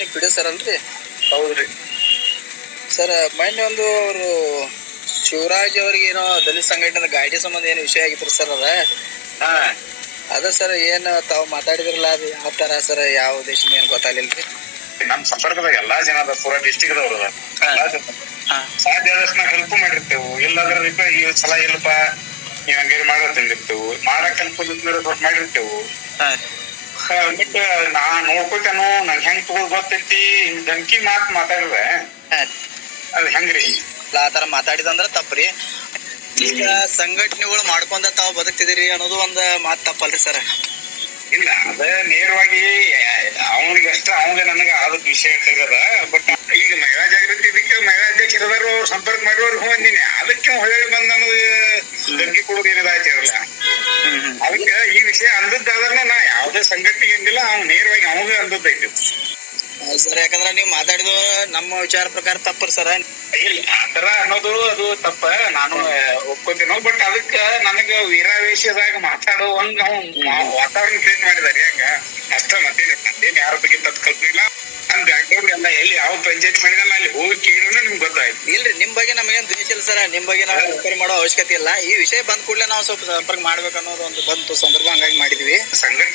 Sainik ಪಿಡಿಯೋ sir ಅಲ್ರಿ? ಹೌದ್ರಿ sir ಮೊನ್ನೆ ಒಂದು ಅವರು ಶಿವರಾಜ್ ಅವ್ರಿಗೆ ಏನೋ ದಲಿತ ಸಂಘಟನೆ ಗಾಡಿ ಸಂಬಂಧ ಏನು ವಿಷಯ ಆಗಿತ್ತು ಸರ್ ಅದ ಸರ್ ಏನು ತಾವು ಮಾತಾಡಿದ್ರಲ್ಲ, ಅದು ಯಾವ ತರ ಸರ್, ಯಾವ ದೇಶದ ಏನು ಗೊತ್ತಾಗಲಿಲ್ರಿ. ನಮ್ ಸಂಪರ್ಕದಾಗ ಎಲ್ಲಾ ಜನ ಅದ, ಪೂರಾ ಡಿಸ್ಟಿಕ್ ದವ್ರು ಸಾಧ್ಯ ಆದಷ್ಟು ಹೆಲ್ಪ್ ಮಾಡಿರ್ತೇವು. ಇಲ್ಲದ್ರ ಈ ಸಲ ಇಲ್ಲಪ್ಪ ನೀವ್ ಹಂಗೇರಿ ಮಾಡಂದಿರ್ತೇವು, ಮಾಡಕ್ ಹೆಲ್ಪ್ ಮಾಡಿರ್ತೇವು. ಬಟ್ ನಾ ನೋಡ್ಕೊತೇನು, ನಂಗೆ ಹೆಂಗ್ ತಗೋದ್ ಗೊತ್ತೈತಿ. ಧಮ್ಕಿ ಮಾತಾಡಿದ್ರೆ ಅದ್ ಹೆಂಗ್ರಿ ಆ ತರ ಮಾತಾಡಿದಂದ್ರ ತಪ್ಪ್ರಿ. ಈಗ ಸಂಘಟನೆಗಳು ಮಾಡ್ಕೊಂಡ ತಾವು ಬದುಕ್ತಿದಿರಿ ಅನ್ನೋದು ಒಂದ್ ಮಾತ್ ತಪ್ಪಲ್ರಿ ಸರ್? ಇಲ್ಲ, ಅದ ನೇರವಾಗಿ ಅವನಿಗಷ್ಟ ಅವಂಗ ನನಗ ಅದಕ್ ವಿಷಯ ತೆಗದ. ಬಟ್ ಈಗ ಮಹಿಳಾ ಜಾಗೃತಿ ಇದಕ್ಕೆ ಮಹಿಳಾ ಅಧ್ಯಕ್ಷರದಾರು ಸಂಪರ್ಕ ಮಾಡಿರೋರು ಬಂದಿನಿ, ಅದಕ್ಕೆ ಹೊಳೆ ಬಂದ್ ನಮಗೆ ಧಮ್ಕಿ ಕೊಡೋದು ಏನಿದಾಯ್ತಿರಲ್ಲ. ಅದಕ್ಕೆ ಈ ವಿಷಯ ಅಂದದ್ದಾದ್ರೆ ನಾ ಯಾವ್ದೇ ಸಂಘಟನೆ ಏನಿಲ್ಲ, ಅವ್ನು ನೇರವಾಗಿ ಅವಂಗ ಅಂದದ್ದೈತಿ ಸರ್. ಯಾಕಂದ್ರ ನೀವ್ ಮಾತಾಡಿದ ನಮ್ಮ ವಿಚಾರ ಪ್ರಕಾರ ತಪ್ಪರಿ ಸರ್. ಇಲ್ಲ, ಆತರ ಅನ್ನೋದು ಅದು ತಪ್ಪ, ನಾನು ಒಪ್ಕೋತೇನೋ. ಬಟ್ ಅದಕ್ಕ ನನಗ ವೀರಾವೇಶದಾಗ ಮಾತಾಡುವಂಗ ವಾತಾವರಣ ಕ್ರಿಯೇಟ್ ಮಾಡಿದಾರೆ. ಯಾಕ ಅಷ್ಟ ಮತ್ತೇನ್ ಯಾರ ಬಗ್ಗೆ ತಪ್ಪು ಕಲ್ಪಿಲ್ಲ. ನನ್ ಬ್ಯಾಕ್ಗ್ರೌಂಡ್ ಎಲ್ಲ ಎಲ್ಲಿ ಯಾವ ಪಂಚಾಯತ್ ಮಾಡಿದಲ್ಲ ಅಲ್ಲಿ ಹೋಗಿ ಕೇಳಿದ್ರೆ ನಿಮ್ಗೆ ಗೊತ್ತಾಯ್ತು. ಇಲ್ರಿ, ನಿಮ್ ಬಗ್ಗೆ ನಮಗೇನ್ ದ್ವೇಷ ಇಲ್ಲ ಸರ್, ನಿಮ್ ಬಗ್ಗೆ ನಾವು ಎನ್ಕ್ವೈರಿ ಮಾಡೋ ಅವಶ್ಯಕತೆ ಇಲ್ಲ. ಈ ವಿಷಯ ಬಂದ ಕೂಡಲೇ ನಾವು ಸ್ವಲ್ಪ ಸಂಪರ್ಕ ಮಾಡ್ಬೇಕು ಅನ್ನೋದು ಒಂದು ಬಂತು ಸಂದರ್ಭ, ಹಂಗಾಗಿ ಮಾಡಿದ್ವಿ. ಸಂಘಟನೆ